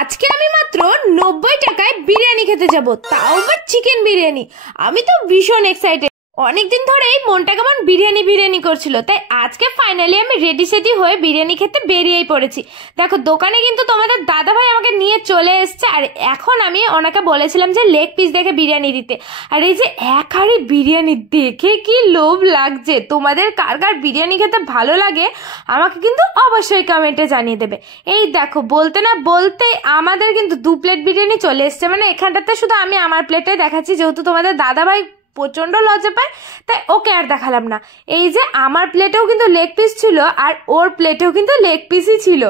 আজকে আমি মাত্র 90 টাকায় বিরিয়ানি খেতে যাব, তাও আবার চিকেন বিরিয়ানি। আমি তো ভীষণ এক্সাইটেড। অনেকদিন ধরেই মনটা কেমন বিরিয়ানি বিরিয়ানি করছিল, তাই আজকে ফাইনালি আমি রেডি সেডি হয়ে বিরিয়ানি খেতে বেরিয়েই পড়েছি। দেখো দোকানে কিন্তু তোমাদের দাদা ভাই আমাকে নিয়ে চলে এসছে, আর এখন আমি ওনাকে বলেছিলাম যে লেগ পিস দেখে বিরিয়ানি দিতে। আর এই যে এক হাঁড়ি বিরিয়ানি দেখে কি লোভ লাগছে। তোমাদের কার কার বিরিয়ানি খেতে ভালো লাগে আমাকে কিন্তু অবশ্যই কমেন্টে জানিয়ে দেবে। এই দেখো বলতে না বলতে আমাদের কিন্তু 2 প্লেট বিরিয়ানি চলে এসছে। মানে এখানটাতে শুধু আমি আমার প্লেটে দেখাচ্ছি, যেহেতু তোমাদের দাদা ভাই প্রচন্ড লজ্জা পায়, তাই ওকে আর দেখালাম না। এই যে আমার প্লেটেও কিন্তু লেগ পিস ছিল, আর ওর প্লেটেও কিন্তু লেগ পিসই ছিল।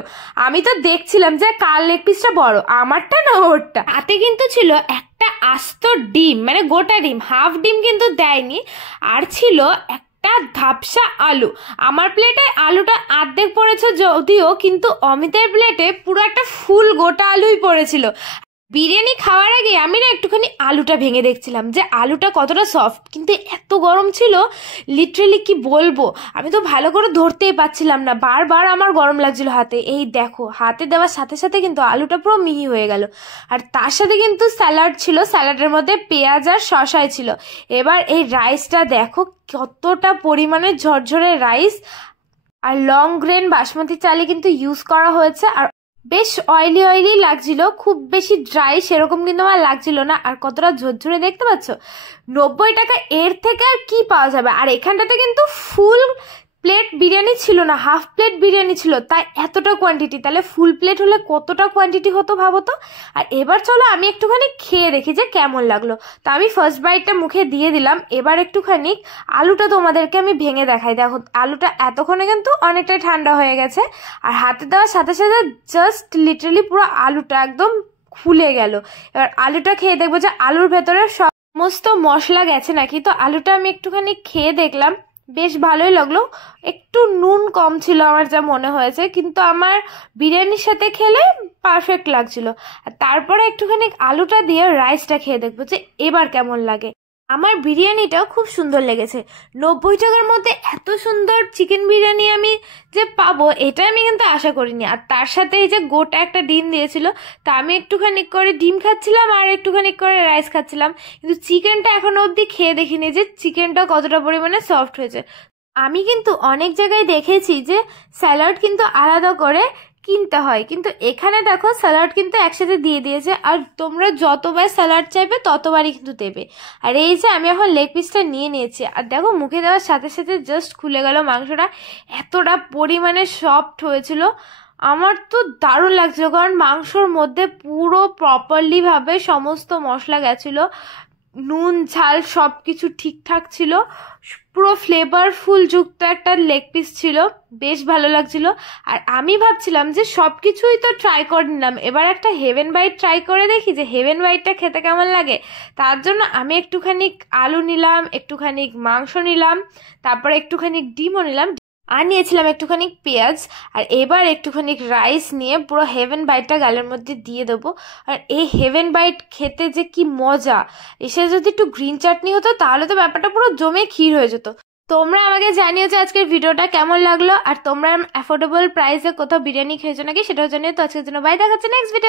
আমি তো দেখছিলাম যে কার লেগ পিসটা বড়, আমারটা না ওরটা। হাতে কিন্তু ছিল একটা আস্ত ডিম, মানে গোটা ডিম, হাফ ডিম কিন্তু দেয়নি। আর ছিল একটা ধাপসা আলু। আমার প্লেটে আলুটা অর্ধেক পড়েছে যদিও, কিন্তু অমিতের প্লেটে পুরো একটা ফুল গোটা আলুই পড়েছিল। বিরিয়ানি খাওয়ার আগে আমি না একটুখানি আলুটা ভেঙে দেখছিলাম যে আলুটা কতটা সফট, কিন্তু এত গরম ছিল লিটারেলি কি বলবো, আমি তো ভালো করে ধরতেই পারছিলাম না, বারবার আমার গরম লাগছিল হাতে। এই দেখো হাতে দেওয়ার সাথে সাথে কিন্তু আলুটা পুরো মিহি হয়ে গেল। আর তার সাথে কিন্তু স্যালাড ছিল, স্যালাডের মধ্যে পেঁয়াজ আর শসাই ছিল। এবার এই রাইসটা দেখো কতটা পরিমাণে ঝরঝরে রাইস, আর লং গ্রেন বাসমতি চালে কিন্তু ইউজ করা হয়েছে। আর বেশ অয়েলি অয়েলি লাগছিল, খুব বেশি ড্রাই সেরকম কিন্তু আমার লাগছিল না। আর কতটা ঝরঝরে দেখতে পাচ্ছ। 90 টাকা এর থেকে আর কি পাওয়া যাবে। আর এখানটাতে কিন্তু ফুল প্লেট বিরিয়ানি ছিল না, হাফ প্লেট বিরিয়ানি ছিল, তাই এতটা কোয়ান্টিটি। তাহলে ফুল প্লেট হলে কতটা কোয়ান্টিটি হতো ভাবো তো। আর এবার চলো আমি একটুখানি খেয়ে দেখি যে কেমন লাগলো। তো আমি ফার্স্ট বাইটটা মুখে দিয়ে দিলাম। এবার একটুখানি আলুটা তোমাদেরকে আমি ভেঙে দেখাই। দেখো আলুটা এতক্ষণে কিন্তু অনেকটাই ঠান্ডা হয়ে গেছে, আর হাতে দেওয়ার সাথে সাথে জাস্ট লিটারালি পুরো আলুটা একদম ফুলে গেল। এবার আলুটা খেয়ে দেখবো যে আলুর ভেতরে সমস্ত মশলা গেছে নাকি। তো আলুটা আমি একটুখানি খেয়ে দেখলাম, বেশ ভালোই লাগলো। একটু নুন কম ছিল আমার যা মনে হয়েছে, কিন্তু আমার বিরিয়ানির সাথে খেলে পারফেক্ট লাগছিল। আর তারপরে একটুখানি আলুটা দিয়ে রাইসটা খেয়ে দেখবো যে এবার কেমন লাগে। আমার বিরিয়ানিটাও খুব সুন্দর লেগেছে। 90 টাকার মধ্যে এত সুন্দর চিকেন বিরিয়ানি আমি যে পাবো এটা আমি কিন্তু আশা করিনি। আর তার সাথে এই যে গোটা একটা ডিম দিয়েছিল, তা আমি একটুখানি করে ডিম খাচ্ছিলাম আর একটুখানি করে রাইস খাচ্ছিলাম, কিন্তু চিকেনটা এখনো অবধি খেয়ে দেখিনি যে চিকেনটা কতটা পরিমাণে সফট হয়েছে। আমি কিন্তু অনেক জায়গায় দেখেছি যে স্যালাড কিন্তু আলাদা করে কিনতে হয়, কিন্তু এখানে দেখো স্যালাড কিন্তু একসাথে দিয়ে দিয়েছে, আর তোমরা যতবার স্যালাড চাইবে ততবারই কিন্তু দেবে। আর এই যে আমি এখন লেগ পিসটা নিয়ে নিয়েছি, আর দেখো মুখে দেওয়ার সাথে সাথে জাস্ট খুলে গেল মাংসটা, এতটা পরিমাণে সফট হয়েছিল। আমার তো দারুণ লাগছিল, কারণ মাংসর মধ্যে পুরো প্রপারলি ভাবে সমস্ত মশলা গেছিলো, নুন ঝাল সব কিছু ঠিকঠাক ছিল, পুরো ফ্লেভারফুল যুক্ত একটা লেগ পিস ছিল, বেশ ভালো লাগছিল। আর আমি ভাবছিলাম যে সব কিছুই তো ট্রাই করে নিলাম, এবার একটা হেভেন বাইট ট্রাই করে দেখি যে হেভেন বাইটটা খেতে কেমন লাগে। তার জন্য আমি একটুখানি আলু নিলাম, একটুখানি মাংস নিলাম, তারপরে একটুখানি ডিমও নিলাম, আর নিয়েছিলাম একটুখানি পেঁয়াজ। আর এবার একটুখানি রাইস নিয়ে পুরো হেভেন বাইটটা গালের মধ্যে দিয়ে দেবো। আর এই হেভেন বাইট খেতে যে কি মজা, এসে যদি একটু গ্রিন চাটনি হতো তাহলে তো ব্যাপারটা পুরো জমে ক্ষীর হয়ে যেত। তোমরা আমাকে জানিও যে আজকের ভিডিওটা কেমন লাগলো, আর তোমরা অ্যাফোর্ডেবল প্রাইসে কোথাও বিরিয়ানি খেয়েছো নাকি সেটাও জানিও। তো আজকের জন্য বাই, দেখাচ্ছে নেক্সট ভিডিও।